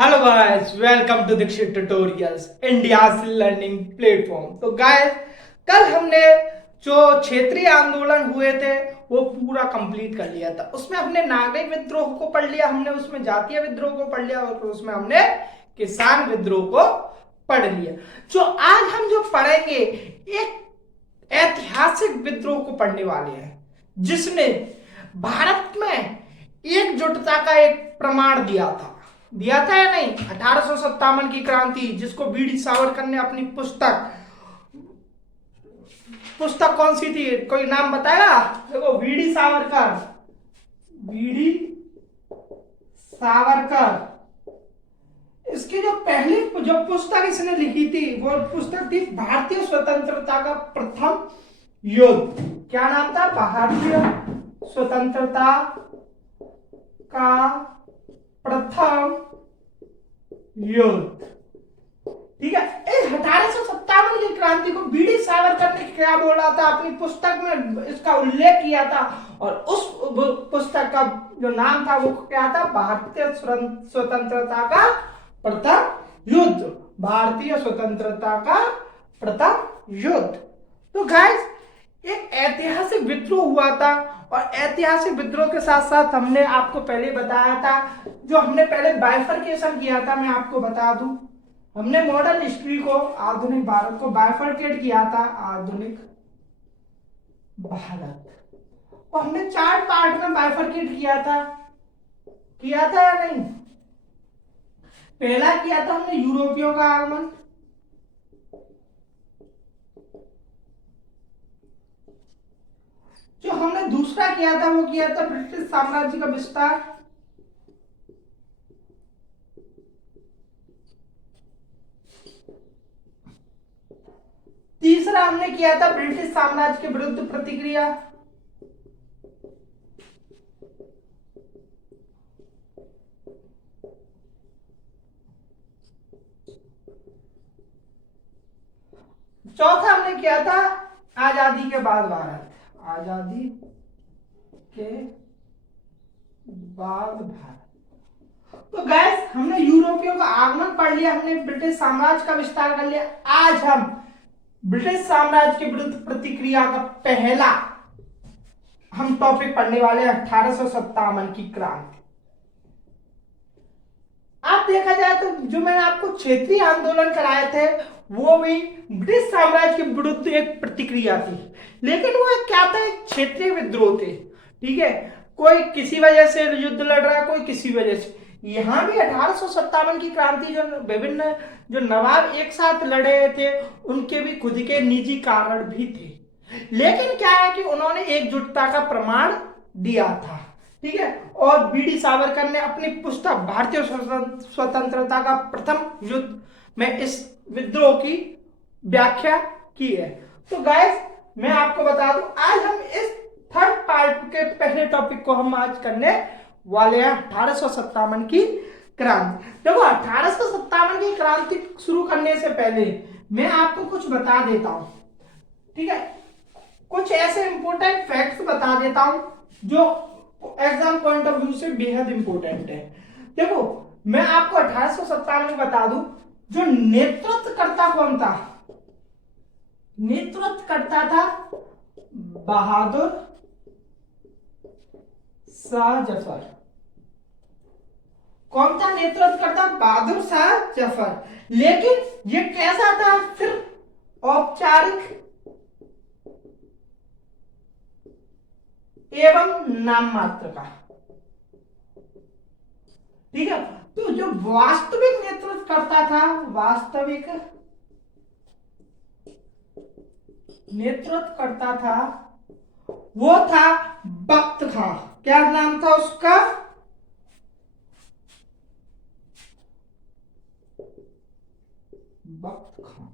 Hello guys, welcome to Dixit tutorials, India learning platform. तो guys, कल हमने जो क्षेत्रीय आंदोलन हुए थे वो पूरा कंप्लीट कर लिया था। उसमें हमने नागरिक विद्रोह को पढ़ लिया, हमने उसमें जातीय विद्रोह को पढ़ लिया और उसमें हमने किसान विद्रोह को पढ़ लिया। जो आज हम जो पढ़ेंगे एक ऐतिहासिक विद्रोह को पढ़ने वाले हैं जिसने भारत में एकजुटता का एक प्रमाण दिया था या नहीं। 1857 की क्रांति, जिसको बीडी सावरकर ने अपनी पुस्तक कौन सी थी, कोई नाम बताया? देखो, बीडी सावरकर इसकी जो पहली जो पुस्तक इसने लिखी थी वो पुस्तक थी भारतीय स्वतंत्रता का प्रथम युद्ध। क्या नाम था? भारतीय स्वतंत्रता का प्रथम युद्ध। ठीक है। 1857 की क्रांति को बीडी सावरकर ने क्या बोला था, अपनी पुस्तक में इसका उल्लेख किया था और उस पुस्तक का जो नाम था वो क्या था? भारतीय स्वतंत्रता का प्रथम युद्ध। भारतीय स्वतंत्रता का प्रथम युद्ध। तो गाइस, एक ऐतिहासिक विद्रोह हुआ था और ऐतिहासिक विद्रोह के साथ साथ हमने आपको पहले बताया था, जो हमने पहले बाइफरकेशन किया था, मैं आपको बता दूं, हमने मॉडर्न हिस्ट्री को, आधुनिक भारत को बाइफरकेट किया था। आधुनिक भारत को हमने 4 पार्ट में बाइफरकेट किया था या नहीं? पहला किया था हमने यूरोपियों का आगमन, जो हमने दूसरा किया था वो किया था ब्रिटिश साम्राज्य का विस्तार, तीसरा हमने किया था ब्रिटिश साम्राज्य के विरुद्ध प्रतिक्रिया, चौथा हमने किया था आजादी के बाद भारत। आजादी के बाद भारत। तो गैस, हमने यूरोपियों का आगमन पढ़ लिया, हमने ब्रिटिश साम्राज्य का विस्तार कर लिया। आज हम ब्रिटिश साम्राज्य के विरुद्ध प्रतिक्रिया का पहला हम टॉपिक पढ़ने वाले हैं, 1857 की क्रांति। आप देखा जाए तो जो मैंने आपको क्षेत्रीय आंदोलन कराए थे वो भी ब्रिटिश साम्राज्य के विरुद्ध एक प्रतिक्रिया थी, लेकिन वो क्या था? एक क्षेत्रीय विद्रोह थे। ठीक है, कोई किसी वजह से युद्ध लड़ रहा है, कोई किसी वजह से। यहां भी 1857 की क्रांति जो विभिन्न जो नवाब एक साथ लड़े थे उनके भी खुद के निजी कारण भी थे, लेकिन क्या है कि उन्होंने एकजुटता का प्रमाण दिया था। ठीक है, और बीडी सावरकर ने अपनी पुस्तक भारतीय स्वतंत्रता का प्रथम युद्ध में इस विद्रोह की व्याख्या की है। तो गाइस, मैं आपको बता दूं, आज हम इस थर्ड पार्ट के पहले टॉपिक को हम आज करने वाले हैं, 1857 की क्रांति। देखो, 1857 की क्रांति शुरू करने से पहले मैं आपको कुछ बता देता हूं। ठीक है, कुछ ऐसे इंपोर्टेंट फैक्ट्स बता देता हूं जो एग्जाम पॉइंट ऑफ व्यू से बेहद इंपॉर्टेंट है। देखो, मैं आपको 1857 में बता दूं, जो नेतृत्वकर्ता कौन था? नेतृत्वकर्ता था बहादुर शाह जफर। कौन था नेतृत्वकर्ता? बहादुर शाह जफर। लेकिन ये कैसा था? सिर्फ औपचारिक एवं नाम मात्र का। ठीक है, तो जो वास्तविक नेतृत्व करता था, वास्तविक नेतृत्व करता था वो था बख्त खां। क्या नाम था उसका? बख्त खां।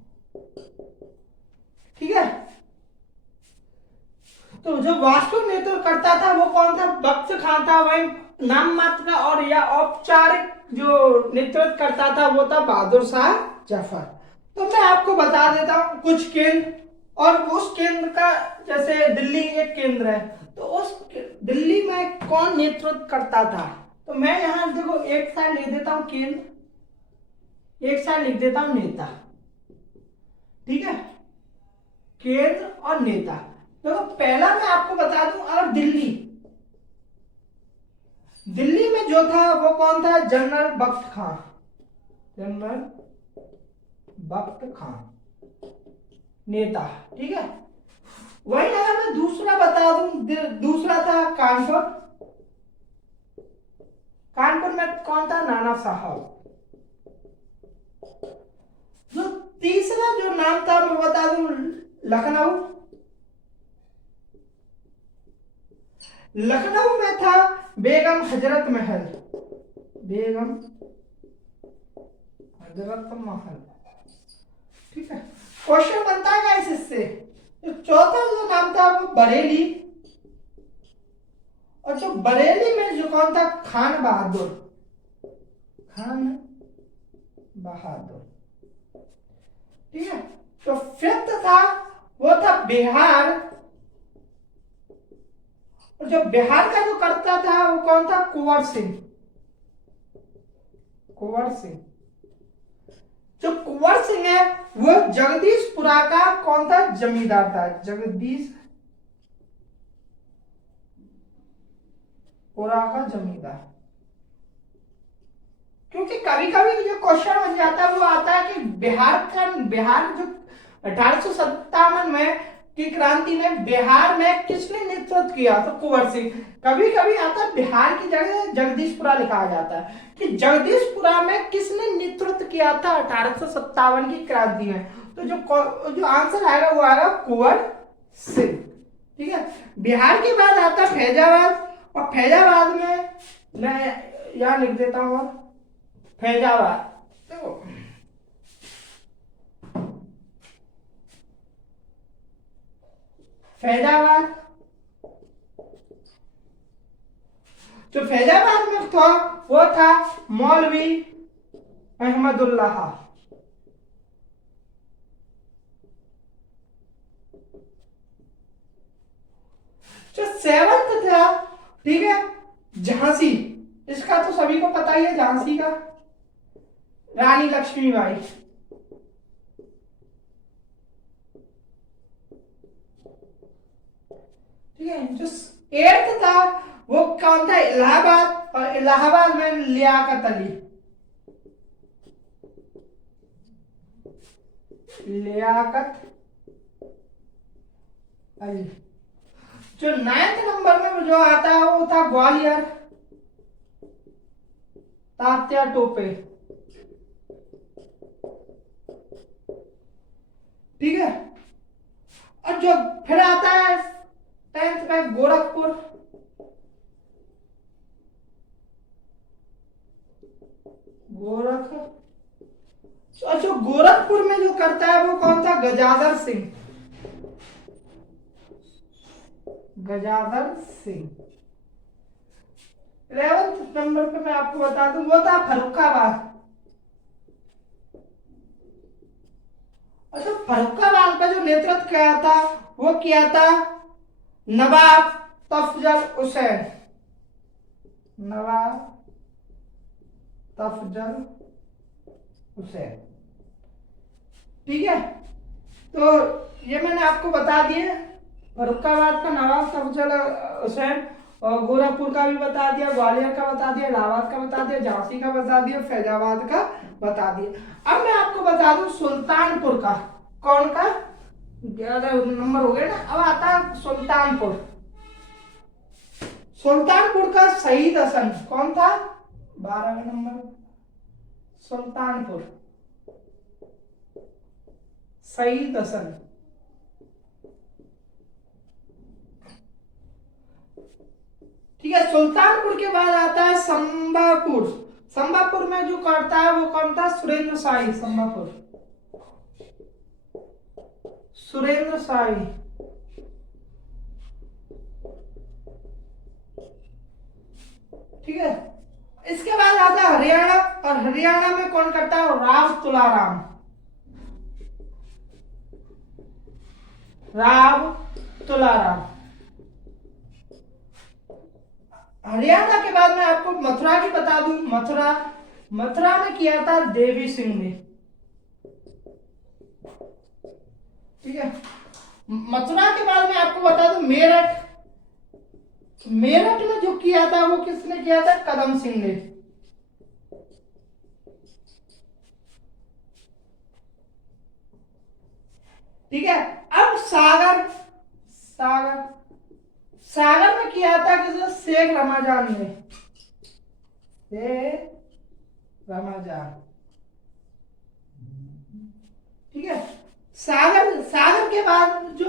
ठीक है, तो जो वास्तविक नेतृत्व करता था वो कौन था? बख्त खां था। वही नाम मात्र का और या औपचारिक जो नेतृत्व करता था वो था बहादुर शाह जफर। तो मैं आपको बता देता हूं कुछ केंद्र, और उस केंद्र का, जैसे दिल्ली एक केंद्र है, तो उस दिल्ली में कौन नेतृत्व करता था? तो मैं यहां देखो एक साइड ले देता हूं केंद्र, एक साइड लिख देता हूं नेता। ठीक है, केंद्र और नेता। तो पहला मैं आपको बता दूं, अगर दिल्ली, दिल्ली में जो था वो कौन था? जनरल बख्त खां, जनरल बख्त खां नेता। ठीक है, वही अगर मैं दूसरा बता दूं, दूसरा था कानपुर, कानपुर में कौन था? नाना साहब। जो तीसरा जो नाम था मैं बता दूं, लखनऊ, लखनऊ में था बेगम हजरत महल, बेगम हजरत महल। ठीक है, क्वेश्चन बनता है गाइस इससे। तो चौथा जो नाम था वो बरेली, और जो बरेली में जो कौन था? खान बहादुर, खान बहादुर। ठीक है, तो फिफ्थ था वो था बिहार, और जो बिहार का जो करता था वो कौन था? कुंवर सिंह, कुंवर सिंह। जो कुंवर सिंह है वो जगदीशपुरा का कौन था? जमींदार था, जगदीशपुरा का जमींदार। क्योंकि कभी कभी जो क्वेश्चन बन जाता है वो आता है कि बिहार जो 1857 में की क्रांति में बिहार में किसने नेतृत्व किया? तो कुंवर सिंह। कभी कभी आता है बिहार की जगह जगदीशपुरा लिखा जाता है कि जगदीशपुरा में किसने नेतृत्व किया था 1857 की क्रांति में। तो जो आंसर आएगा वो आएगा कुंवर सिंह। ठीक है, बिहार के बाद आता है फैजाबाद, और फैजाबाद में मैं यहां लिख देता हूं फैजाबाद। देखो, फैजाबाद, जो फैजाबाद में था वो था मौलवी अहमदुल्लाह। जो सेवंथ था, ठीक है, झांसी, इसका तो सभी को पता ही है, झांसी का रानी लक्ष्मीबाई। ठीक है, जो एट्थ था वो कौन था? इलाहाबाद, और इलाहाबाद में लियाकत अली, लियाकत अली। जो 9th नंबर में जो आता है वो था ग्वालियर, तात्या टोपे। ठीक है, और जो फिर आता है 10th में गोरखपुर, और जो गोरखपुर में जो करता है वो कौन था? गजाधर सिंह, गजाधर सिंह। 11th नंबर पे मैं आपको बता दूं वो था फर्रुखाबाद, और जो फर्रुखाबाद का जो नेतृत्व किया था वो किया था नवाब तफजल हुसैन, नवाब तफजल हुसैन। ठीक है, तो ये मैंने आपको बता दिए, फर्रुखाबाद का नवाब तफजल हुसैन, और गोरखपुर का भी बता दिया, ग्वालियर का बता दिया, इलाहाबाद का बता दिया, झांसी का बता दिया, फैजाबाद का बता दिया। अब मैं आपको बता दूं सुल्तानपुर का, कौन का? 11 नंबर हो गए ना, अब आता है सुल्तानपुर। सुल्तानपुर का शहीद हसन कौन था? 12वें नंबर, सुल्तानपुर शहीद हसन। ठीक है, सुल्तानपुर के बाद आता है संबापुर, संबापुर में जो करता है वो कौन था? सुरेंद्र शाही, संबापुर, सुरेंद्र शाही। ठीक है, इसके बाद आता है हरियाणा, और हरियाणा में कौन करता है? राव तुलाराम, राव तुलाराम। हरियाणा के बाद मैं आपको मथुरा की बता दूं, मथुरा मथुरा में किया था देवी सिंह ने। ठीक है, मथुरा के बाद मैं आपको बता दूं मेरठ। मेरठ में जो किया था वो किसने किया था? कदम सिंह ने। ठीक है, अब सागर, सागर, सागर में किया था किसने? शेख रमाजान ने। शेख रमाजान। ठीक है, सागर, सागर के बाद जो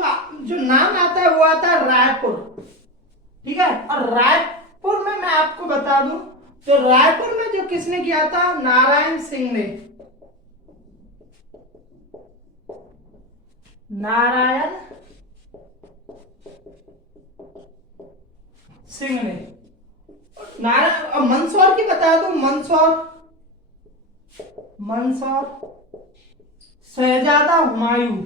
जो नाम आता है वो आता है रायपुर। ठीक है, और रायपुर में मैं आपको बता दूं तो रायपुर में जो किसने किया था? नारायण सिंह ने। नारायण सिंह ने। नारायण, मंदसौर की बता दूं, मंदसौर, मंदसौर शहजादा हुमायूं।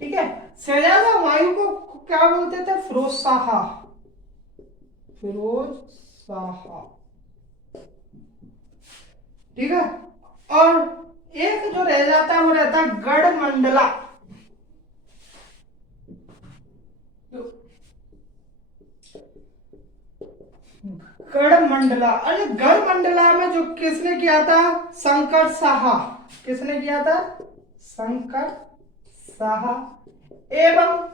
ठीक है, शहजादा हुमायूं को क्या बोलते थे? फिरोज शाह, फिरोज शाह। ठीक है, और एक जो रह जाता है वो रहता है गढ़मंडला। गढ़मंडला, अरे गढ़मंडला में जो किसने किया था? शंकर शाह। किसने किया था? शंकर शाह। एवं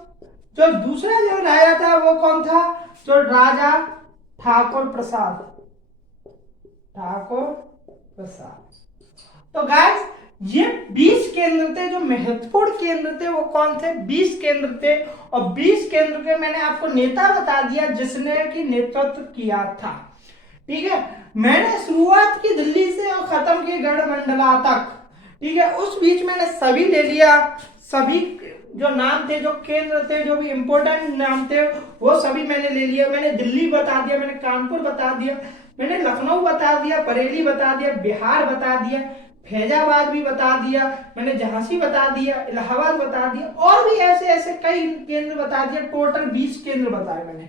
जो दूसरा जो राजा था वो कौन था? जो राजा ठाकुर प्रसाद, ठाकुर प्रसाद। तो गाइस ये 20 केंद्र थे, जो महत्वपूर्ण केंद्र थे वो कौन थे? 20 केंद्र थे। और 20 केंद्र के मैंने आपको नेता बता दिया जिसने की नेतृत्व किया था। ठीक है, मैंने शुरुआत की दिल्ली से और खत्म की गढ़मंडला तक। ठीक है, उस बीच मैंने सभी ले लिया, सभी जो नाम थे, जो केंद्र थे, जो भी इंपॉर्टेंट नाम थे वो सभी मैंने ले लिया। मैंने दिल्ली बता दिया, मैंने कानपुर बता दिया, मैंने लखनऊ बता दिया, बरेली बता दिया, बिहार बता दिया, फैजाबाद भी बता दिया, मैंने झांसी बता दिया, इलाहाबाद बता दिया, और भी ऐसे ऐसे कई केंद्र बता दिया। टोटल 20 केंद्र बताए मैंने।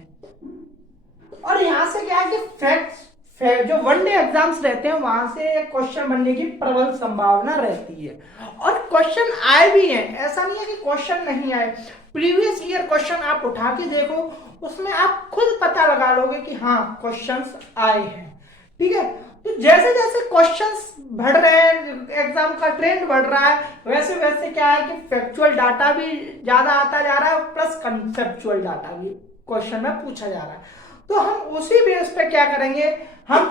और यहां से क्या है कि फैक्ट्स, जो वनडे एग्जाम्स रहते हैं वहां से क्वेश्चन बनने की प्रबल संभावना रहती है। और क्वेश्चन आए भी हैं, ऐसा नहीं है कि क्वेश्चन नहीं आए। प्रीवियस ईयर क्वेश्चन आप उठा के देखो, उसमें आप खुद पता लगा लोगे कि हाँ क्वेश्चंस आए हैं। ठीक है, तो जैसे जैसे क्वेश्चंस बढ़ रहे हैं, एग्जाम का ट्रेंड बढ़ रहा है, वैसे वैसे क्या है कि फैक्चुअल डाटा भी ज्यादा आता जा रहा है, प्लस कंसेप्चुअल डाटा भी क्वेश्चन में पूछा जा रहा है। तो हम उसी बेस पे क्या करेंगे, हम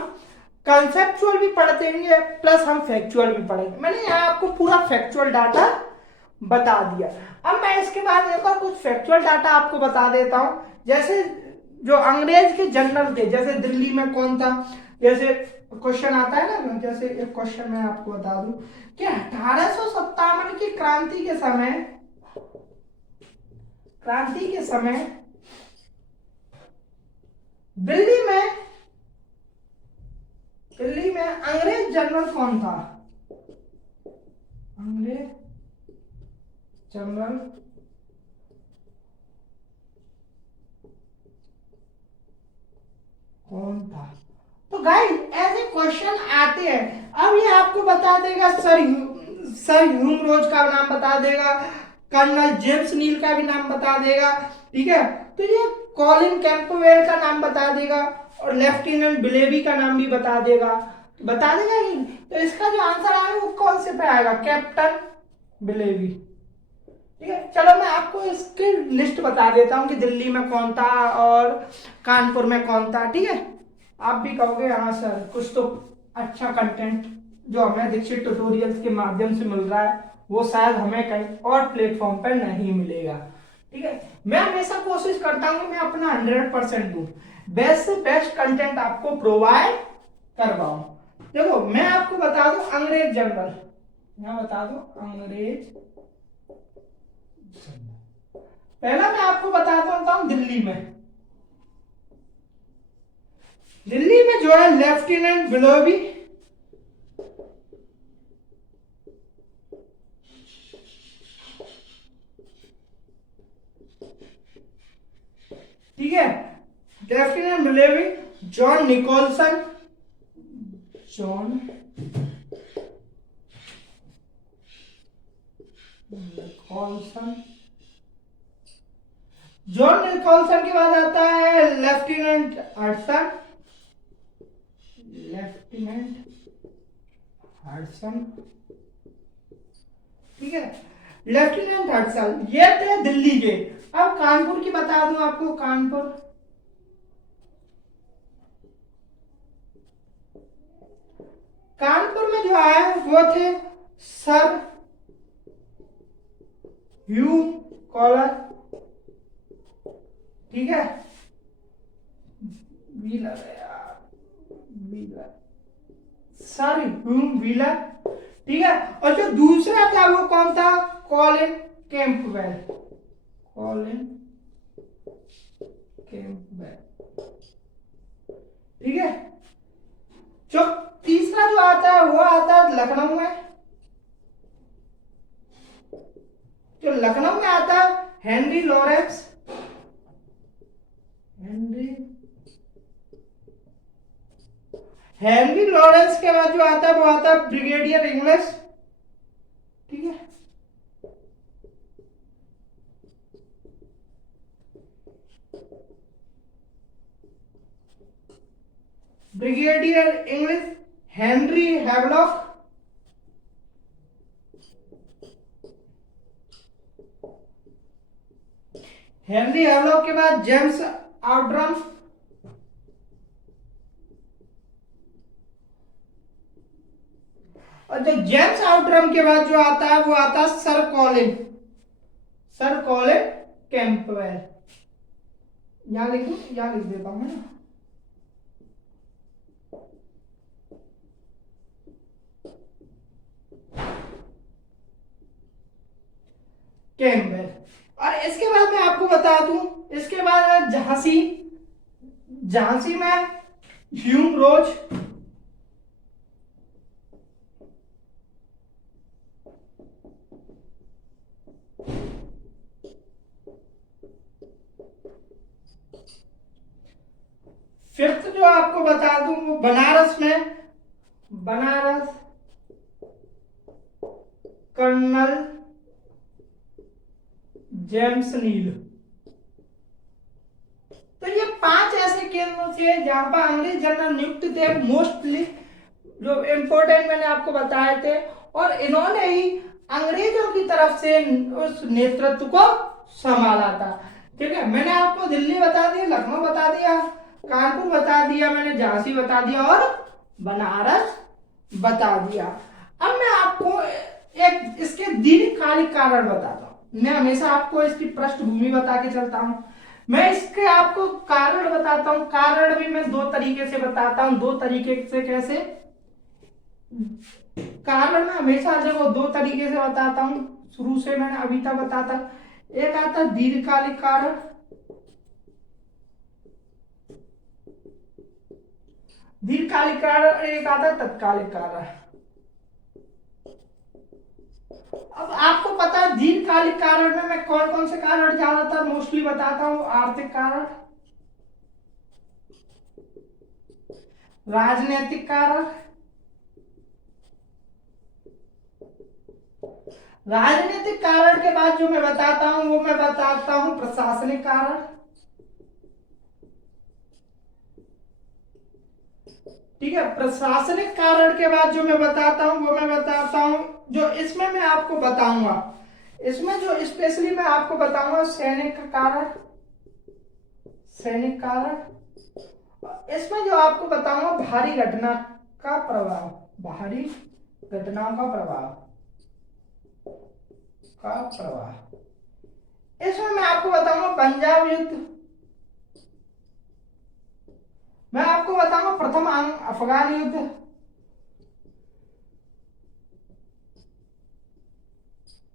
कंसेप्चुअल भी पढ़ेंगे प्लस हम फैक्चुअल भी पढ़ेंगे। मैंने यहाँ आपको पूरा फैक्चुअल डाटा बता दिया। अब मैं इसके बाद एक और कुछ फैक्चुअल डाटा आपको बता देता हूं। जैसे जो अंग्रेज के जनरल थे, जैसे दिल्ली में कौन था, जैसे क्वेश्चन आता है ना, जैसे एक क्वेश्चन मैं आपको बता दूं कि 1857 की क्रांति के समय, क्रांति के समय दिल्ली में, दिल्ली में अंग्रेज जनरल कौन था? अंग्रेज जनरल कौन था? तो गाइस ऐसे क्वेश्चन आते हैं। अब ये आपको बता देगा सर ह्यूम रोज का नाम बता देगा, कर्नल जेम्स नील का भी नाम बता देगा। ठीक है, तो ये कॉलिन कैंपबेल का नाम बता देगा, और लेफ्टिनेंट बिलेवी का नाम भी बता देगा। तो बता देगा ही। तो इसका जो आंसर आएगा वो कौन से पे आएगा? कैप्टन बिलेवी। ठीक है, चलो मैं आपको इसकी लिस्ट बता देता हूँ कि दिल्ली में कौन था और कानपुर में कौन था। ठीक है, आप भी कहोगे हाँ सर कुछ तो अच्छा कंटेंट जो हमें दीक्षित ट्यूटोरियल्स के माध्यम से मिल रहा है वो शायद हमें कहीं और प्लेटफॉर्म पर नहीं मिलेगा। ठीक है, मैं हमेशा कोशिश करता हूँ कि मैं अपना 100% दूं, बेस्ट से बेस्ट कंटेंट आपको प्रोवाइड करवाऊं। देखो मैं आपको बता दूं अंग्रेज जनरल, मैं बता दूं अंग्रेज, पहला मैं आपको बता देता हूं दिल्ली में, दिल्ली में जो है लेफ्टिनेंट बिलोबी, ठीक है, लेफ्टिनेंट मिले हुए John Nicholson, John Nicholson, John Nicholson के बाद आता है लेफ्टिनेंट हडसन, लेफ्टिनेंट हडसन, ठीक है। लेफ्टिनेंट हडसन ये थे दिल्ली के। अब कानपुर की बता दूं आपको, कानपुर, कानपुर में जो आए वो थे सर ह्यू कॉलर, ठीक है, व्हीलर है यार, व्हीलर, सर ह्यू व्हीलर, ठीक है। और जो दूसरा था वो कौन था, कॉलिन कैंपबेल, कॉलिन कैंपबेल, ठीक है। जो तीसरा जो आता है वो आता है लखनऊ में, जो लखनऊ में आता है हेनरी लॉरेंस, हेनरी लॉरेंस के बाद जो आता है वो आता है ब्रिगेडियर इंग्लिश, ठीक है। Brigadier English Henry Havelock, Henry Havelock के बाद जेम्स आउट्रम, और जो जेम्स आउट्रम के बाद जो आता है वो आता है sir Colin, sir Colin Campbell. यहां लिख दूं, यहां लिख देता हूं ना, कैंपबेल। और इसके बाद मैं आपको बता दूं, इसके बाद झांसी, झांसी में ह्यूम रोज, फिफ्थ जो आपको बता दूं वो बनारस में, बनारस कर्नल जेम्स नील। तो ये 5 ऐसे केंद्र थे जहां पर अंग्रेज जनरल नियुक्त थे, मोस्टली जो इंपोर्टेंट मैंने आपको बताए थे, और इन्होंने ही अंग्रेजों की तरफ से उस नेतृत्व को संभाला था, ठीक है। मैंने आपको दिल्ली बता दिया, लखनऊ बता दिया, कानपुर बता दिया मैंने, झांसी बता दिया और बनारस बता दिया। अब मैं आपको एक इसके दीर्घकालिक कारण बताता हूं। मैं हमेशा आपको इसकी पृष्ठभूमि बता के चलता हूं, मैं इसके आपको कारण बताता हूं। कारण भी मैं 2 तरीके से बताता हूं। 2 तरीके से कैसे? कारण मैं हमेशा जब 2 तरीके से बताता हूं, शुरू से मैंने अभी तक बताता, एक आता दीर्घकालिक कारण, दीर्घकालिक कारण, एक आता तत्कालिक कारण। अब आपको पता है दीर्घकालिक कारण में मैं कौन कौन से कारण ज्यादातर मोस्टली बताता हूं। आर्थिक कारण, राजनीतिक कारण, राजनीतिक कारण के बाद जो मैं बताता हूं वो मैं बताता हूं प्रशासनिक कारण, ठीक है। प्रशासनिक कारण के बाद जो मैं बताता हूं वो मैं बताता हूं, जो इसमें मैं आपको बताऊंगा, इसमें जो स्पेशली मैं आपको बताऊंगा सैनिक कारण, सैनिक कारण। इसमें जो आपको बताऊंगा भारी घटना का प्रभाव, भारी घटनाओं का प्रभाव, का प्रभाव। इसमें मैं आपको बताऊंगा पंजाब युद्ध, मैं आपको बताऊंगा प्रथम अफगान युद्ध,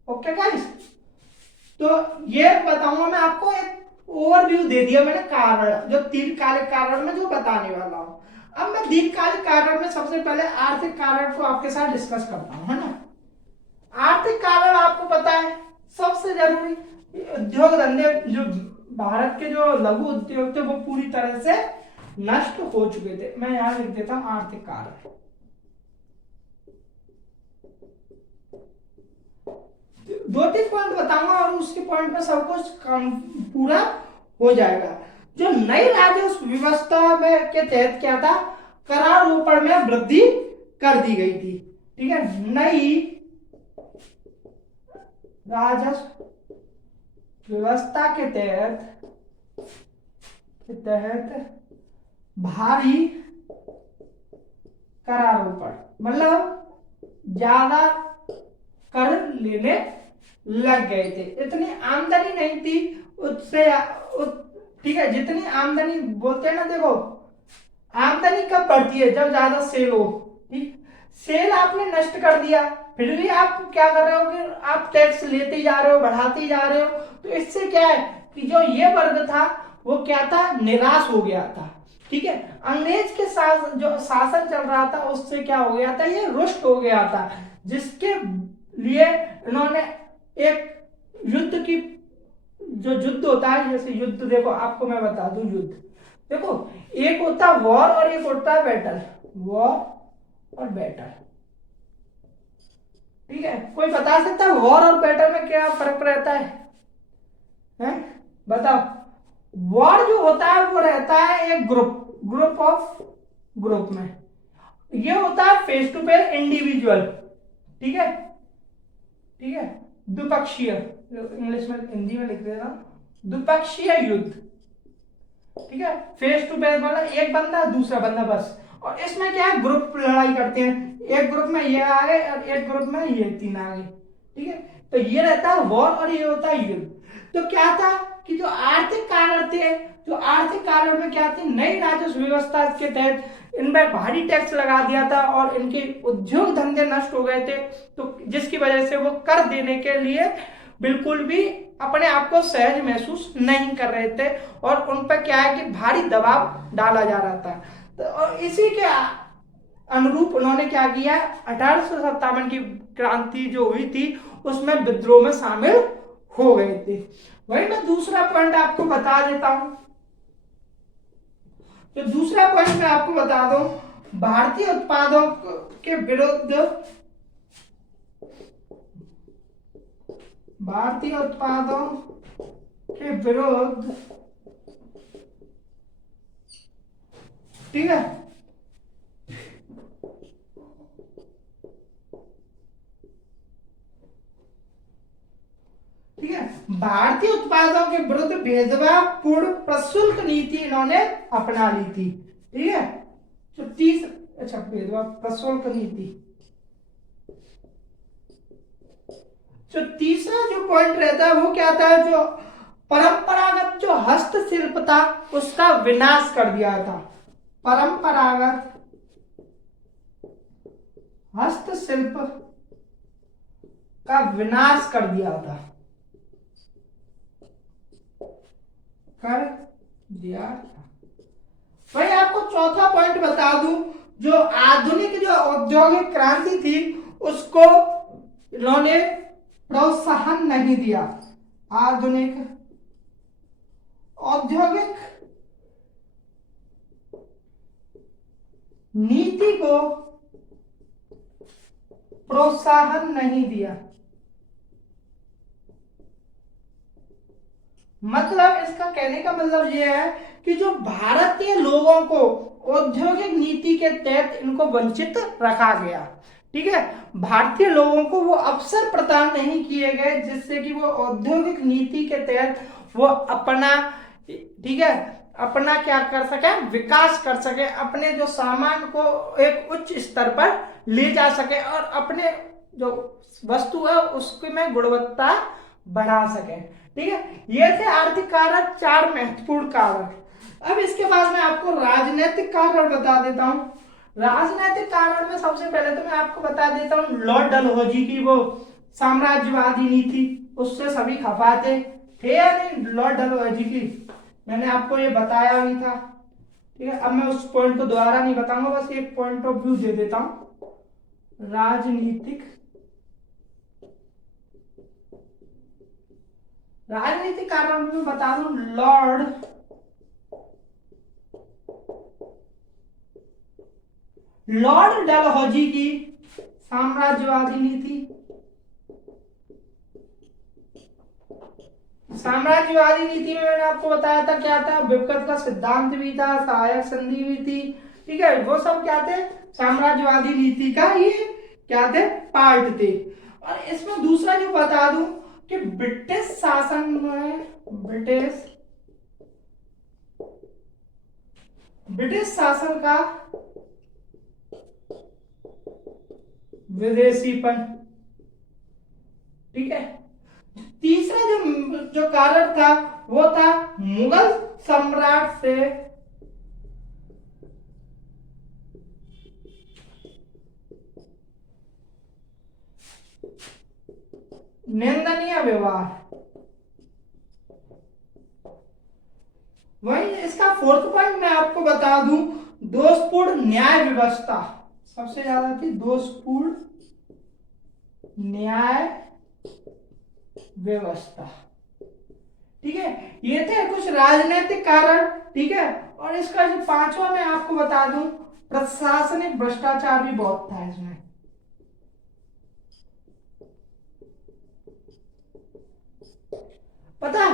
ओके गाइस। तो ये बताऊंगा मैं आपको, एक ओवरव्यू दे दिया मैंने कारण, जो दीर्घकालिक कारण में जो बताने वाला हूं। अब मैं दीर्घकालिक कारण में सबसे पहले आर्थिक कारण को आपके साथ डिस्कस करता हूं, है ना। आर्थिक कारण आपको पता है सबसे जरूरी, उद्योग धंधे जो भारत के जो लघु उद्योग थे वो पूरी तरह से नष्ट हो चुके थे। मैं यहां लिख देता हूं आर्थिक कारण। दो तीन पॉइंट बताऊंगा और उसके पॉइंट में सब कुछ काम पूरा हो जाएगा। जो नई राजस्व व्यवस्था में के तहत क्या था, करारोपण में वृद्धि कर दी गई थी। ठीक है, नई राजस्व व्यवस्था के तहत भारी करारोपण, मतलब ज्यादा कर लेने लग गए थे। इतनी आमदनी नहीं थी उससे, ठीक है, जितनी आमदनी बोलते हैं ना, देखो आमदनी कब बढ़ती है, जब ज्यादा सेल हो। ठीक, सेल आपने नष्ट कर दिया, फिर भी आप क्या कर रहे हो कि आप टैक्स लेते ही जा रहे हो, बढ़ाते ही जा रहे हो। तो इससे क्या है कि जो ये वर्ग था वो क्या था, निराश हो गया था। ठीक है, अंग्रेज के साथ जो शासन चल रहा था उससे क्या हो गया था, ये रुष्ट हो गया था, जिसके लिए इन्होंने एक युद्ध की, जो युद्ध होता है, जैसे युद्ध देखो आपको मैं बता दूं, युद्ध देखो एक होता है वॉर और एक होता है बैटल, वॉर और बैटल। ठीक है, कोई बता सकता है वॉर और बैटल में क्या फर्क रहता है? हैं? बताओ। वॉर जो होता है वो रहता है एक ग्रुप ऑफ ग्रुप में, ये होता है फेस टू फेस इंडिविजुअल। ठीक है, ठीक है, द्विपक्षीय, इंग्लिश में हिंदी में लिख देना, द्विपक्षीय युद्ध। ठीक है, फेस टू फेस मतलब एक बंदा दूसरा बंदा बस। और इसमें क्या है, ग्रुप लड़ाई करते हैं, एक ग्रुप में ये आ गए और एक ग्रुप में ये तीन आ गए। ठीक है, तो ये रहता है वॉर और ये होता है युद्ध। तो क्या था कि जो आर्थिक कारण थे, जो आर्थिक कारण में क्या थी, नई राजस्व व्यवस्था के तहत इनमें भारी टैक्स लगा दिया था और इनके उद्योग धंधे नष्ट हो गए थे। तो जिसकी वजह से वो कर देने के लिए बिल्कुल भी अपने आप को सहज महसूस नहीं कर रहे थे और उन पर क्या है कि भारी दबाव डाला जा रहा था। तो इसी के अनुरूप उन्होंने क्या किया, 1857 की क्रांति जो हुई थी उसमें विद्रोह में शामिल हो गए थे। वही मैं दूसरा पॉइंट आपको बता देता हूं। तो दूसरा पॉइंट मैं आपको बता दूं, भारतीय उत्पादों के विरुद्ध, भारतीय उत्पादों के विरुद्ध, ठीक है, ठीक है, भारतीय उत्पादों के विरुद्ध भेदभाव पूर्ण प्रशुल्क नीति इन्होंने अपना ली थी। ठीक है, तो अच्छा, भेदभाव प्रशुल्क नीति। जो तीसरा जो पॉइंट रहता है वो क्या था, जो परंपरागत जो हस्तशिल्प था उसका विनाश कर दिया था। परंपरागत हस्तशिल्प का विनाश कर दिया था, कर दिया था। भाई आपको चौथा पॉइंट बता दूं, जो आधुनिक जो औद्योगिक क्रांति थी उसको इन्होंने प्रोत्साहन नहीं दिया। आधुनिक औद्योगिक नीति को प्रोत्साहन नहीं दिया। मतलब इसका कहने का मतलब यह है कि जो भारतीय लोगों को औद्योगिक नीति के तहत इनको वंचित रखा गया। ठीक है, भारतीय लोगों को वो अवसर प्रदान नहीं किए गए जिससे कि वो औद्योगिक नीति के तहत वो अपना, ठीक है, अपना क्या कर सके, विकास कर सके, अपने जो सामान को एक उच्च स्तर पर ले जा सके और अपने जो वस्तु है उसकी में गुणवत्ता बढ़ा सके। ठीक है, ये थे आर्थिक कारक, चार महत्वपूर्ण कारक। अब इसके बाद मैं आपको राजनीतिक कारण बता देता हूं। राजनीतिक कारण में सबसे पहले तो मैं आपको बता देता हूं लॉर्ड डलहौजी की वो साम्राज्यवादी नीति, उससे सभी खफाते थे या नहीं, लॉर्ड डलहौजी की मैंने आपको ये बताया भी था। ठीक है, अब मैं उस पॉइंट को दोबारा नहीं बताऊंगा, बस एक पॉइंट ऑफ व्यू दे देता हूं। राजनीतिक कारण में बता दूं, लॉर्ड डलहौजी की साम्राज्यवादी नीति। साम्राज्यवादी नीति में मैंने आपको बताया था क्या था, विपक्त का सिद्धांत भी था, सहायक संधि भी थी, ठीक है, वो सब क्या थे, साम्राज्यवादी नीति का ये क्या थे, पार्ट थे। और इसमें दूसरा जो बता दूं कि ब्रिटिश शासन में, ब्रिटिश शासन का विदेशीपन, ठीक है। तीसरा जो कारण था वो था मुगल सम्राट से निंदनीय व्यवहार। वही इसका फोर्थ पॉइंट मैं आपको बता दूं, दोषपूर्ण न्याय व्यवस्था सबसे ज्यादा थी, दोषपूर्ण न्याय व्यवस्था, ठीक है। ये थे कुछ राजनीतिक कारण, ठीक है। और इसका जो पांचवा मैं आपको बता दूं, प्रशासनिक भ्रष्टाचार भी बहुत था इसमें। पता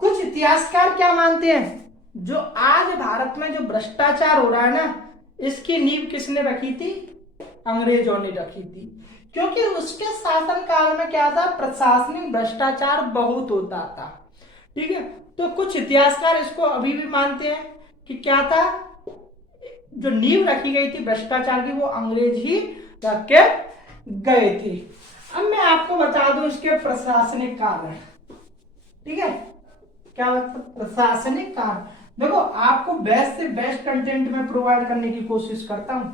कुछ इतिहासकार क्या मानते हैं, जो आज भारत में जो भ्रष्टाचार हो रहा है ना, इसकी नींव किसने रखी थी, अंग्रेजों ने रखी थी। क्योंकि उसके शासनकाल में क्या था, प्रशासनिक भ्रष्टाचार बहुत होता था, ठीक है। तो कुछ इतिहासकार इसको अभी भी मानते हैं कि क्या था, जो नींव रखी गई थी भ्रष्टाचार की, वो अंग्रेज ही रख के गए थे। अब मैं आपको बता दूं इसके प्रशासनिक कारण, ठीक है। क्या मतलब प्रशासनिक कारण, देखो आपको बेस्ट से बेस्ट कंटेंट में प्रोवाइड करने की कोशिश करता हूं,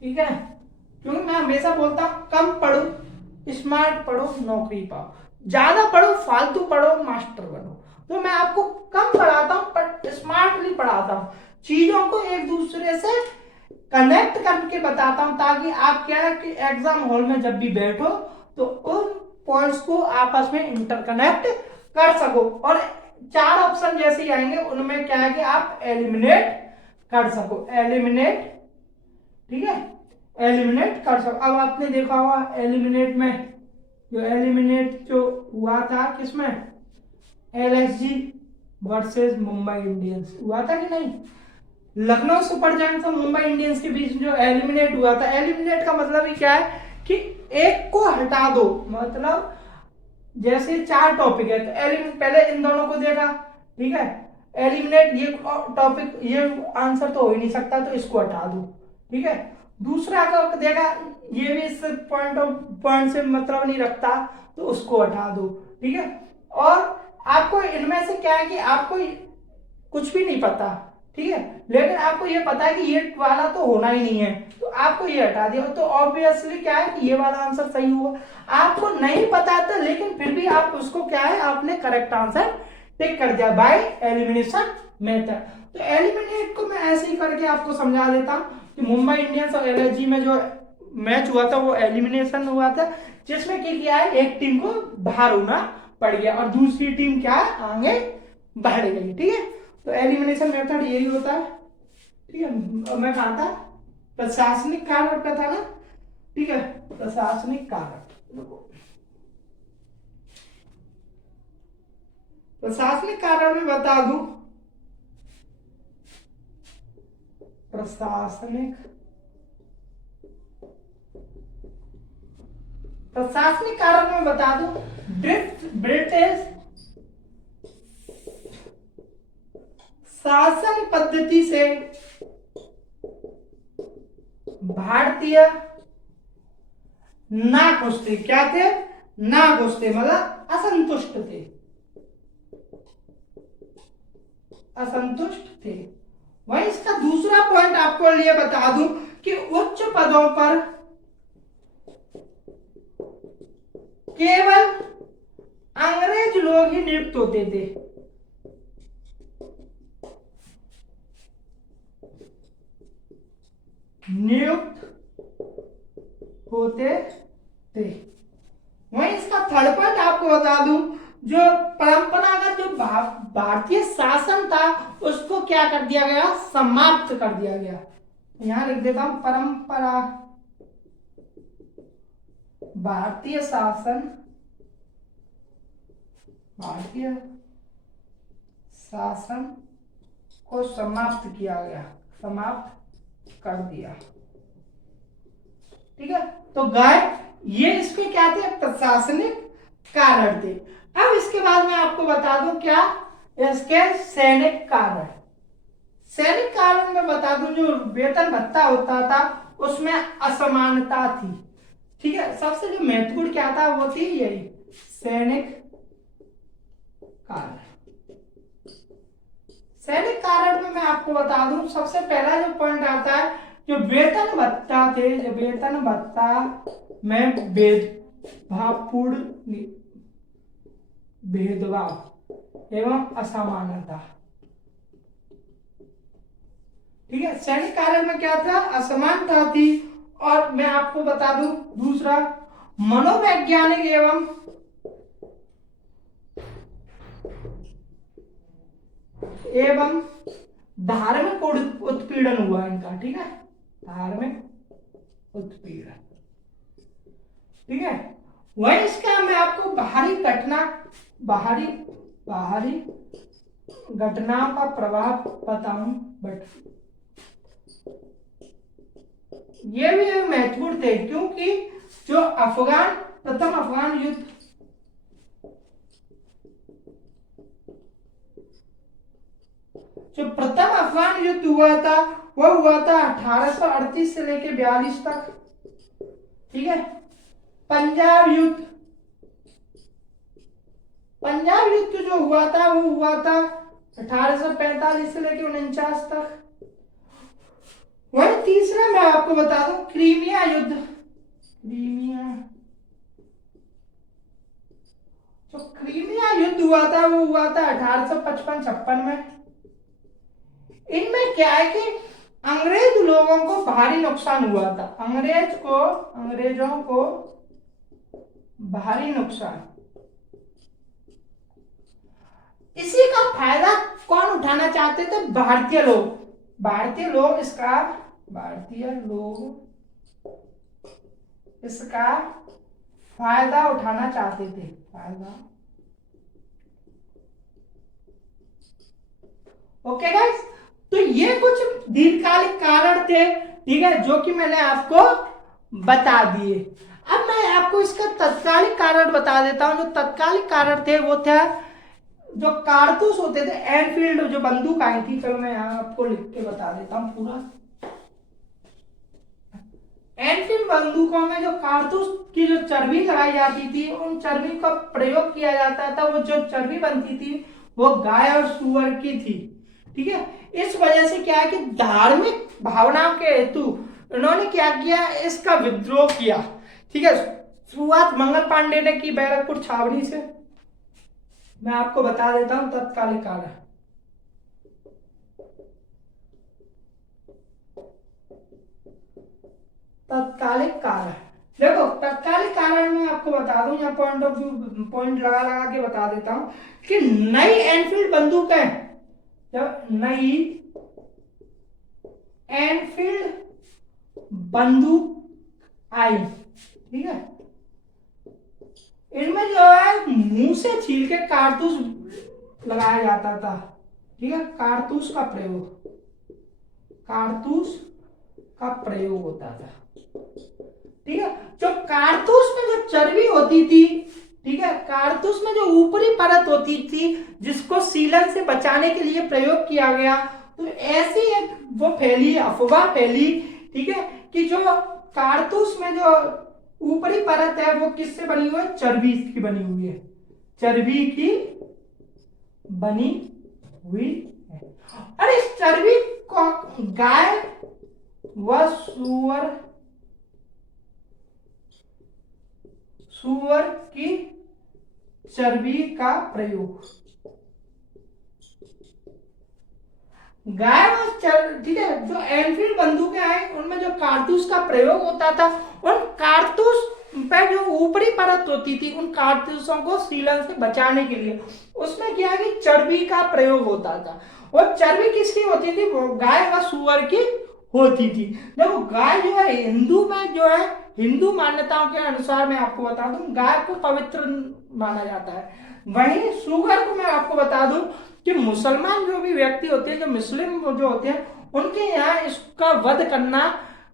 ठीक है। क्योंकि मैं हमेशा बोलता हूं कम पढ़ो, स्मार्ट पढ़ो, नौकरी पाओ, ज्यादा पढ़ो, फालतू पढ़ो, मास्टर बनो। तो मैं आपको कम पढ़ाता हूं पर स्मार्टली पढ़ाता हूं, चीजों को एक दूसरे से कनेक्ट करके बताता हूं, ताकि आप क्या है कि एग्जाम हॉल में जब भी बैठो तो उन पॉइंट्स को आपस में इंटरकनेक्ट कर सको। और 4 ऑप्शन जैसे ही आएंगे उनमें क्या है कि आप एलिमिनेट कर सको, एलिमिनेट, ठीक है, एलिमिनेट कर सको। अब आपने देखा होगा एलिमिनेट में, जो एलिमिनेट जो हुआ था किसमें, एलएसजी वर्सेस मुंबई इंडियंस हुआ था कि नहीं, लखनऊ सुपर जायंट्स और मुंबई इंडियंस के बीच जो एलिमिनेट हुआ था। एलिमिनेट का मतलब ही क्या है कि एक को हटा दो, मतलब जैसे 4 टॉपिक है तो पहले इन दोनों को देखा, ठीक है, एलिमिनेट, ये टॉपिक, ये आंसर तो हो ही नहीं सकता तो इसको हटा दो, ठीक है। दूसरा का देखा, ये भी इस पॉइंट से मतलब नहीं रखता तो उसको हटा दो, ठीक है। और आपको इनमें से क्या है कि आपको कुछ भी नहीं पता, ठीक है, लेकिन आपको ये पता है कि ये वाला तो होना ही नहीं है तो आपको ये हटा दिया, तो ऑब्वियसली क्या है कि ये वाला आंसर सही हुआ। आपको नहीं पता था लेकिन फिर भी आप उसको क्या है, आपने करेक्ट आंसर टिक कर दिया बाय एलिमिनेशन मेथड। तो एलिमिनेट को मैं ऐसे ही करके आपको समझा देता हूं कि मुंबई इंडियंस और एलएसजी में जो मैच हुआ था वो एलिमिनेशन हुआ था, जिसमें क्या है, एक टीम को बाहर होना पड़ गया और दूसरी टीम क्या है, आगे बढ़ गई, ठीक है। तो एलिमिनेशन मेथड यही होता है, ठीक है। मैं कहा था प्रशासनिक कारण का था ना, ठीक है, प्रशासनिक कारण, प्रशासनिक कारण में बता दूं, प्रशासनिक कारण में बता दूं, ब्रिटिश शासन पद्धति से भारतीय ना खुश थे, क्या थे, ना खुश थे, मतलब असंतुष्ट थे, असंतुष्ट थे। वहीं इसका दूसरा पॉइंट आपको लिए बता दूं कि उच्च पदों पर केवल अंग्रेज लोग ही नियुक्त होते थे, नियुक्त होते थे। वहीं इसका थर्ड पॉइंट आपको बता दूं, जो परंपरागत जो भारतीय शासन था उसको क्या कर दिया गया, समाप्त कर दिया गया। यहां लिख देता हूं परंपरा भारतीय शासन, भारतीय शासन को समाप्त किया गया, समाप्त कर दिया। ठीक है, तो गाय ये इसके क्या थे, प्रशासनिक कारण थे। अब इसके बाद मैं आपको बता दूं क्या इसके सैनिक कारण। सैनिक कारण में बता दूं जो वेतन भत्ता होता था उसमें असमानता थी। ठीक है, सबसे जो महत्वपूर्ण क्या था वो थी यही सैनिक कारण। सैनिक कारण में मैं आपको बता दूं सबसे पहला जो पॉइंट आता है जो वेतन भत्ता थे, जो वेतन भत्ता में भेदभावपूर्ण भेदभाव एवं असमानता। ठीक है, सैनिक कारण में क्या था, असमानता थी। और मैं आपको बता दूं दूसरा मनोवैज्ञानिक एवं धार्मिक उत्पीड़न हुआ इनका। ठीक है, धार्मिक उत्पीड़न। ठीक है, वही इसका मैं आपको बाहरी घटनाओं का प्रभाव बताऊं, बट ये भी महत्वपूर्ण थे क्योंकि जो प्रथम अफगान युद्ध, जो प्रथम अफगान युद्ध हुआ था वह हुआ था 1838 से लेकर 42 तक। ठीक है, पंजाब युद्ध जो हुआ था वो हुआ था 1845 से लेकर 49 तक। वही तीसरा मैं आपको बता दूं क्रीमिया युद्ध, जो क्रीमिया युद्ध हुआ था वो हुआ था 1855-56 में। इनमें क्या है कि अंग्रेज लोगों को भारी नुकसान हुआ था, अंग्रेजों को भारी नुकसान। इसी का फायदा कौन उठाना चाहते थे, भारतीय लोग इसका फायदा उठाना चाहते थे, ओके गाइस। तो ये कुछ दीर्घकालिक कारण थे, ठीक है, जो कि मैंने आपको बता दिए। अब मैं आपको इसका तत्कालिक कारण बता देता हूं। जो तत्कालिक कारण थे वो थे जो कारतूस होते थे, एनफील्ड जो बंदूक आई थी। चलो मैं यहां आपको लिख के बता देता हूं पूरा। एनफील्ड बंदूकों में जो कारतूस की जो चर्बी लगाई जाती थी, उन चर्बी का प्रयोग किया जाता था। वो जो चर्बी बनती थी वो गाय और सुअर की थी। ठीक है, इस वजह से क्या है कि धार्मिक भावनाओं के हेतु उन्होंने क्या किया, इसका विद्रोह किया। ठीक है, शुरुआत मंगल पांडे ने की बैरकपुर छावनी से। मैं आपको बता देता हूं तत्कालिक कारण। तत्कालिक कारण देखो, तत्कालिक कारण में आपको बता दूं, या पॉइंट लगा के बता देता हूं कि नई एनफील्ड बंदूक है, जब नई एनफील्ड बंदूक आई, ठीक है, इनमें जो है मुंह से छील के कारतूस लगाया जाता था। ठीक है, कारतूस का प्रयोग होता था। ठीक है, जो कारतूस में जो चर्बी होती थी, ठीक है, कारतूस में जो ऊपरी परत होती थी जिसको सीलन से बचाने के लिए प्रयोग किया गया, तो ऐसी एक वो अफवाह फैली, ठीक है, कि जो कारतूस में जो ऊपरी परत है वो किससे बनी हुई है, चर्बी की बनी हुई है, चर्बी की बनी हुई है। और इस चर्बी को गाय व सुअर की चर्बी का प्रयोग, गाय व ठीक है, जो एनफील्ड बंदूकें आई उनमें जो कारतूस का प्रयोग होता था, उन कारतूस पे जो ऊपरी परत होती थी उन कारतूसों को सीलन से बचाने के लिए उसमें क्या है कि चर्बी का प्रयोग होता था। और चर्बी किसकी होती थी? वो गाय व सुअर की होती थी। देखो गाय जो है हिंदू में जो है हिंदू मान्यताओं के अनुसार मैं आपको बता दूं गाय को पवित्र माना जाता है। वहीं सुअर को मैं आपको बता दूं कि मुसलमान जो भी व्यक्ति होते हैं, जो मुस्लिम जो होते हैं, उनके यहाँ इसका वध करना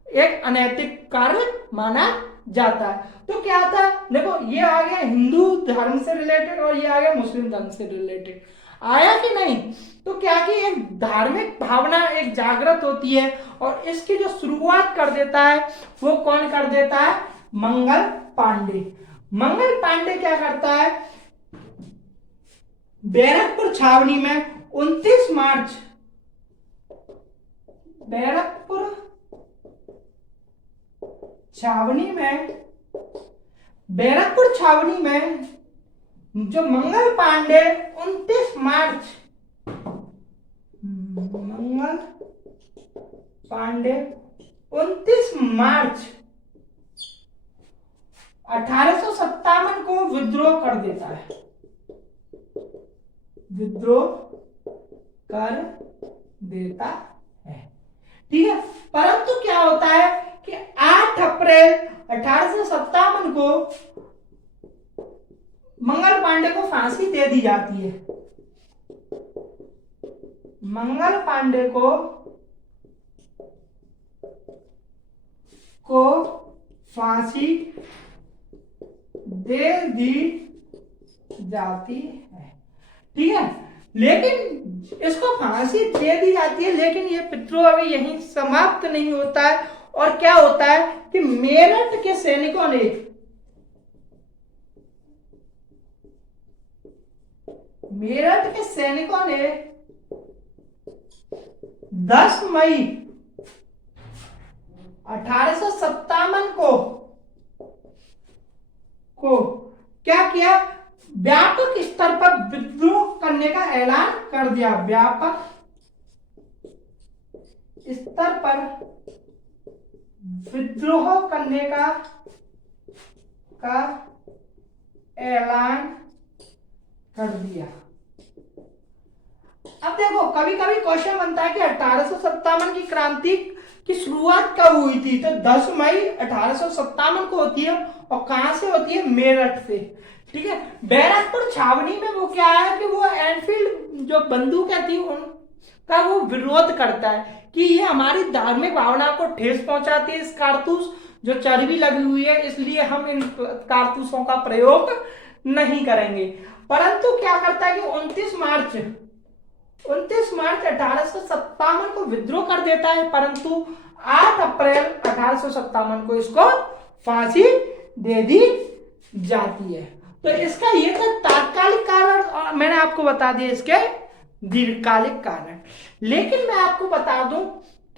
एक अनैतिक कार्य माना जाता है। तो क्या था, देखो ये आ गया हिंदू धर्म से रिलेटेड और ये आ गया मुस्लिम धर्म से रिलेटेड, आया कि नहीं? तो क्या कि एक धार्मिक भावना एक जागृत होती है और इसकी जो शुरुआत कर देता है वो कौन कर देता है? मंगल पांडे। मंगल पांडे क्या करता है? बैरकपुर छावनी में 29 मार्च बैरकपुर छावनी में बैरकपुर छावनी में जो मंगल पांडे 29 मार्च मंगल पांडे 29 मार्च 1857 को विद्रोह कर देता है, विद्रोह कर देता है। ठीक है, परंतु क्या होता है कि 8 अप्रैल 1857 को मंगल पांडे को फांसी दे दी जाती है। मंगल पांडे को फांसी दे दी जाती है। ठीक है, लेकिन इसको फांसी दे दी जाती है, लेकिन ये विद्रोह अभी यहीं समाप्त नहीं होता है। और क्या होता है कि मेरठ के सैनिकों ने 10 मई 1857 को क्या किया? व्यापक स्तर पर विद्रोह करने का ऐलान कर दिया। व्यापक स्तर पर विद्रोह करने का ऐलान कर दिया। अब देखो कभी कभी क्वेश्चन बनता है कि 1857 की क्रांति की शुरुआत कब हुई थी? तो 10 मई 1857 को होती है और कहां से होती है? मेरठ से। ठीक है, बैरकपुर छावनी में वो क्या है कि वो एनफील्ड जो बंदूकें थी उनका वो विरोध करता है कि ये हमारी धार्मिक भावना को ठेस पहुंचाती है, इस कारतूस जो चर्बी लगी हुई है, इसलिए हम इन कारतूसों का प्रयोग नहीं करेंगे। परंतु क्या करता है कि 29 मार्च 1857 को विद्रोह कर देता है, परंतु 8 अप्रैल 1857 को इसको फांसी दे दी जाती है। तो इसका ये था तात्कालिक कारण और मैंने आपको बता दिया इसके दीर्घकालिक कारण। लेकिन मैं आपको बता दूं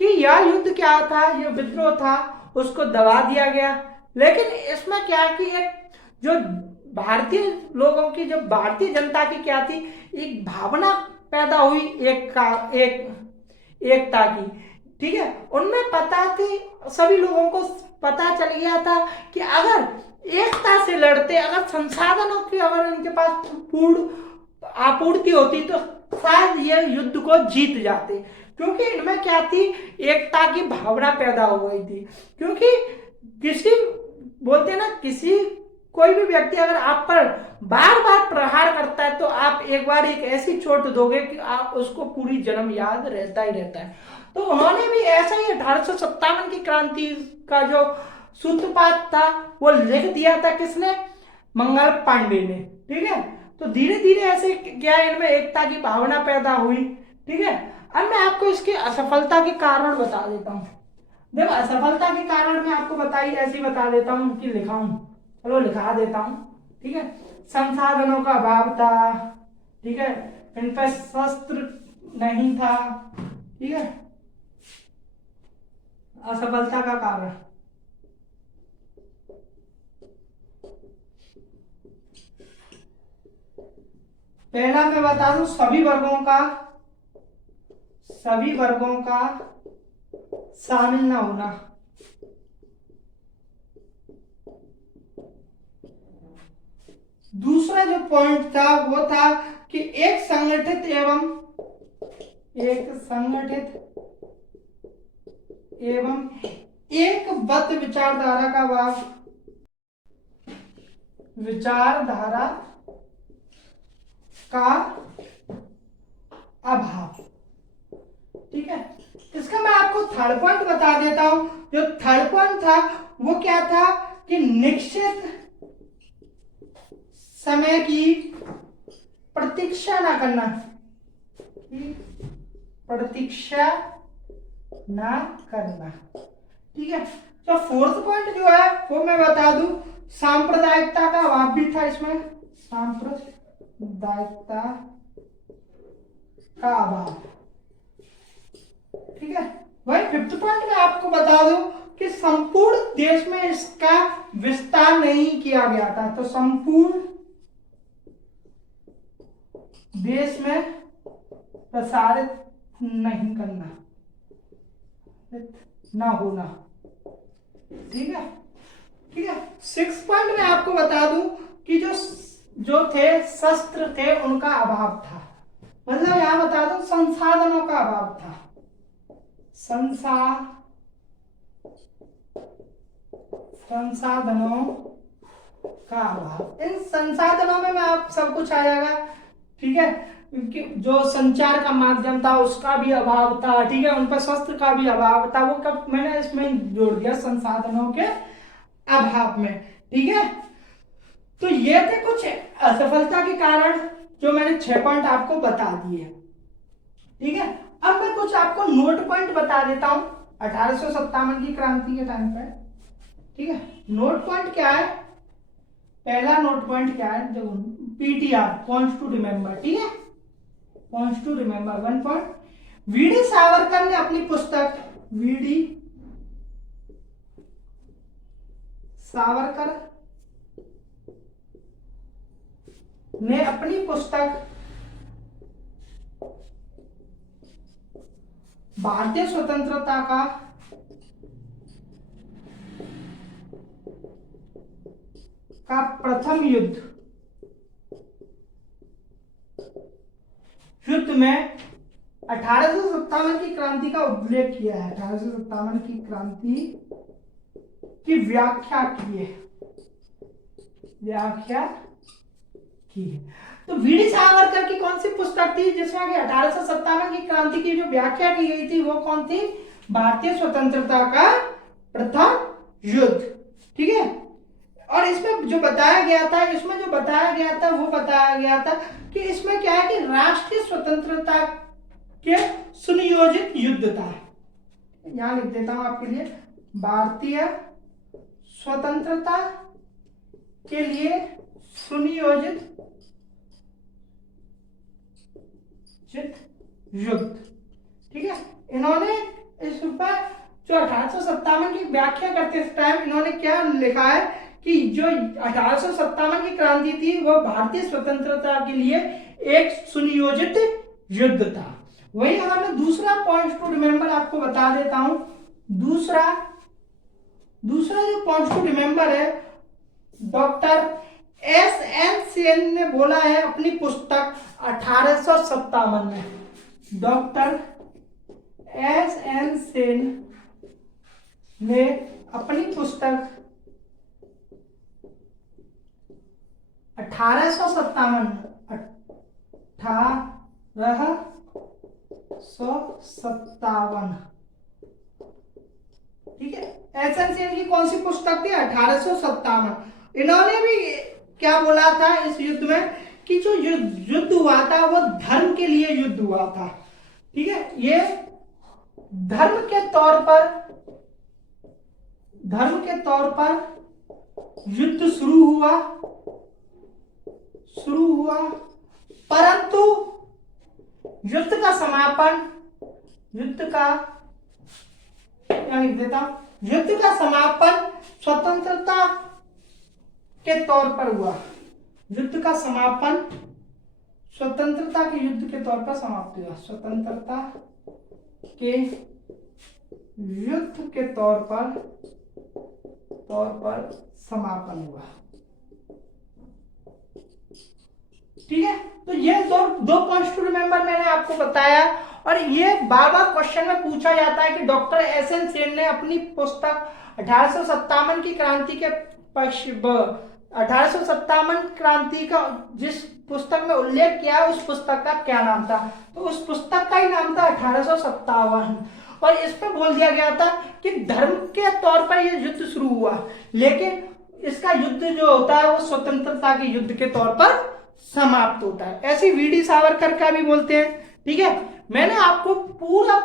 कि यह युद्ध क्या था, यह विद्रोह था, उसको दबा दिया गया। लेकिन इसमें क्या कि एक जो भारतीय लोगों की, जो भारतीय जनता की क्या थी, एक भावना पैदा हुई एकता की। ठीक है, उनमें पता थी, सभी लोगों को पता चल गया था कि अगर एकता से लड़ते, अगर संसाधनों की अगर इनके पास पूर्ण आपूर्ति होती तो शायद ये युद्ध को जीत जाते, क्योंकि इनमें क्या थी, एकता की भावना पैदा हो गई थी। क्योंकि किसी बोलते ना, किसी कोई भी व्यक्ति अगर आप पर बार बार प्रहार करता है तो आप एक बार एक ऐसी चोट दोगे कि आप उसको पूरी जन्म याद रहता ही रहता है। तो उन्होंने भी ऐसा ही 1857 की क्रांति का जो सूत्रपात था वो लिख दिया था, किसने? मंगल पांडे ने। ठीक है, तो धीरे धीरे ऐसे क्या इनमें एकता की भावना पैदा हुई। ठीक है, अब मैं आपको इसकी असफलता के कारण बता देता हूँ। देखो असफलता के कारण मैं आपको ऐसे ही बता देता हूँ कि लिखाऊं, चलो लिखा देता हूँ। ठीक है, संसाधनों का अभाव था। ठीक है, इन पर शस्त्र नहीं था। ठीक है, असफलता का कारण पहला मैं बता दूं, सभी वर्गों का शामिल ना होना। दूसरा जो पॉइंट था वो था कि एक संगठित एवं एकबद्ध विचारधारा का अभाव। ठीक है, इसका मैं आपको थर्ड पॉइंट बता देता हूं। जो थर्ड पॉइंट था वो क्या था कि निश्चित समय की प्रतीक्षा ना करना, ठीक है। तो फोर्थ पॉइंट जो है वो मैं बता दूं, सांप्रदायिकता का अभाव भी था इसमें, सांप्रदायिकता का अभाव। ठीक है, वही फिफ्थ पॉइंट में आपको बता दूं कि संपूर्ण देश में इसका विस्तार नहीं किया गया था। तो संपूर्ण देश में प्रसारित नहीं करना, ना होना। ठीक है, ठीक है। सिक्स पॉइंट में आपको बता दूं कि जो थे शस्त्र थे उनका अभाव था, मतलब यहां बता दूं संसाधनों का अभाव था, संसाधनों का अभाव। इन संसाधनों में आप सब कुछ आ जाएगा। ठीक है, क्योंकि जो संचार का माध्यम था उसका भी अभाव था। ठीक है, उन पर शस्त्र का भी अभाव था, वो कब मैंने इसमें जोड़ दिया, संसाधनों के अभाव में। ठीक है, तो ये थे कुछ असफलता के कारण जो मैंने 6 पॉइंट आपको बता दिए। ठीक है, अब मैं कुछ आपको नोट पॉइंट बता देता हूं 1857 की क्रांति के टाइम पे। ठीक है, नोट पॉइंट क्या है? पहला नोट पॉइंट क्या है, देखो, पीटीआर, पॉइंट्स टू रिमेंबर। ठीक है, points to remember 1 point. V D Savarkar ने अपनी पुस्तक, वीडी सावरकर ने अपनी पुस्तक भारतीय स्वतंत्रता का प्रथम युद्ध में 1857 की क्रांति का उल्लेख किया है। 1857 की क्रांति की व्याख्या की है, तो वीडी सावरकर की कौन सी पुस्तक थी जिसमें कि 1857 की क्रांति की जो व्याख्या की गई थी वो कौन थी? भारतीय स्वतंत्रता का प्रथम युद्ध। ठीक है, और इसमें जो बताया गया था वो बताया गया था कि इसमें क्या है कि राष्ट्रीय स्वतंत्रता के सुनियोजित युद्ध था। यहां लिख देता हूं आपके लिए, भारतीय स्वतंत्रता के लिए सुनियोजित युद्ध। ठीक है, इन्होंने इस पर जो 1857 की व्याख्या करते इस टाइम इन्होंने क्या लिखा है कि जो 1857 की क्रांति थी वो भारतीय स्वतंत्रता के लिए एक सुनियोजित युद्ध था। वही अगर मैं दूसरा पॉइंट टू रिमेंबर आपको बता देता हूं, दूसरा जो पॉइंट टू रिमेंबर है, डॉक्टर एस.एन. सेन ने बोला है अपनी पुस्तक 1857 में, डॉक्टर एस.एन. सेन ने अपनी पुस्तक 1857 ठीक है, एस.एन. सेन की कौन सी पुस्तक थी? 1857। इन्होंने भी क्या बोला था इस युद्ध में कि जो युद्ध हुआ था वो धर्म के लिए युद्ध हुआ था। ठीक है, ये धर्म के तौर पर युद्ध शुरू हुआ, परंतु युद्ध का समापन स्वतंत्रता के तौर पर हुआ। युद्ध का समापन स्वतंत्रता के युद्ध के तौर पर समाप्त हुआ, स्वतंत्रता के युद्ध के तौर पर समापन हुआ। ठीक है, तो ये दो पॉइंट्स टू रिमेंबर मैंने आपको बताया। और ये बार बार क्वेश्चन में पूछा जाता है कि डॉक्टर एस एन सेन ने अपनी पुस्तक 1857 की क्रांति के 1857 क्रांति का जिस पुस्तक में उल्लेख किया है, उस पुस्तक का क्या नाम था? तो उस पुस्तक का ही नाम था 1857। और इस पर बोल दिया गया था कि धर्म के तौर पर यह युद्ध शुरू हुआ, लेकिन इसका युद्ध जो होता है वो स्वतंत्रता के युद्ध के तौर पर समाप्त होता है। ऐसे वीडी सावरकर का भी बोलते हैं। ठीक है, मैंने आपको पूरा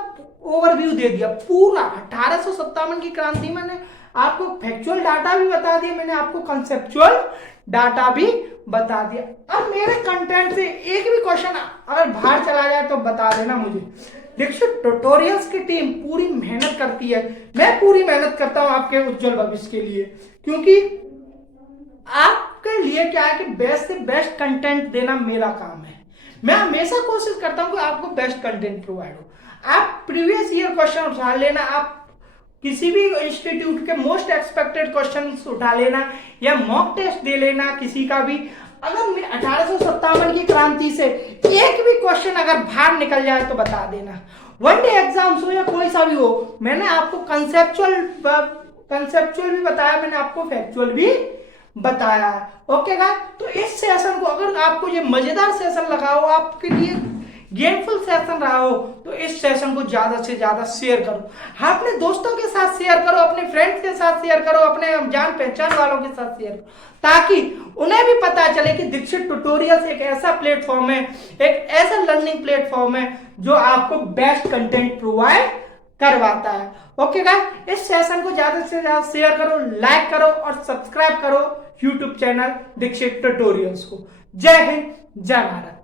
ओवरव्यू दे दिया, पूरा 1857 की क्रांति। मैंने आपको फैक्चुअल डाटा भी बता दिया, मैंने आपको कंसेप्चुअल डाटा भी बता दिया। अब मेरे कंटेंट से एक भी क्वेश्चन अगर बाहर चला जाए तो बता देना मुझे। दीक्षित ट्यूटोरियल्स की टीम पूरी मेहनत करती है, मैं पूरी मेहनत करता हूं आपके उज्जवल भविष्य के लिए, क्योंकि आपके लिए क्या है कि बेस्ट से बेस्ट कंटेंट देना मेरा काम है। मैं हमेशा कोशिश करता हूं कि आपको बेस्ट कंटेंट प्रोवाइड हो। आप प्रीवियस ईयर क्वेश्चन उठा लेना, आप किसी भी इंस्टीट्यूट के मोस्ट एक्सपेक्टेड क्वेश्चन उठा लेना, या मॉक टेस्ट दे लेना किसी का भी। अगर 1857 की क्रांति से एक भी क्वेश्चन अगर बाहर निकल जाए तो बता देना। वन डे एग्जाम्स हो या कोई सा भी हो, मैंने आपको कंसेप्चुअल भी बताया, मैंने आपको फैक्चुअल भी बताया है। ओके गाइस, तो इस सेशन को अगर आपको ये मजेदार सेशन लगा हो, आपके लिए गेमफुल सेशन रहा हो, तो इस सेशन को ज्यादा से ज्यादा शेयर करो, अपने दोस्तों के साथ शेयर करो, अपने फ्रेंड्स के साथ शेयर करो, अपने जान पहचान वालों के साथ शेयर करो, ताकि उन्हें भी पता चले कि दीक्षित ट्यूटोरियल्स एक ऐसा प्लेटफॉर्म है, एक ऐसा लर्निंग प्लेटफॉर्म है जो आपको बेस्ट कंटेंट प्रोवाइड करवाता है। ओके गाइस, इस सेशन को ज्यादा से ज्यादा शेयर करो, लाइक करो और सब्सक्राइब करो यूट्यूब चैनल दीक्षित ट्यूटोरियल्स को। जय हिंद, जय भारत।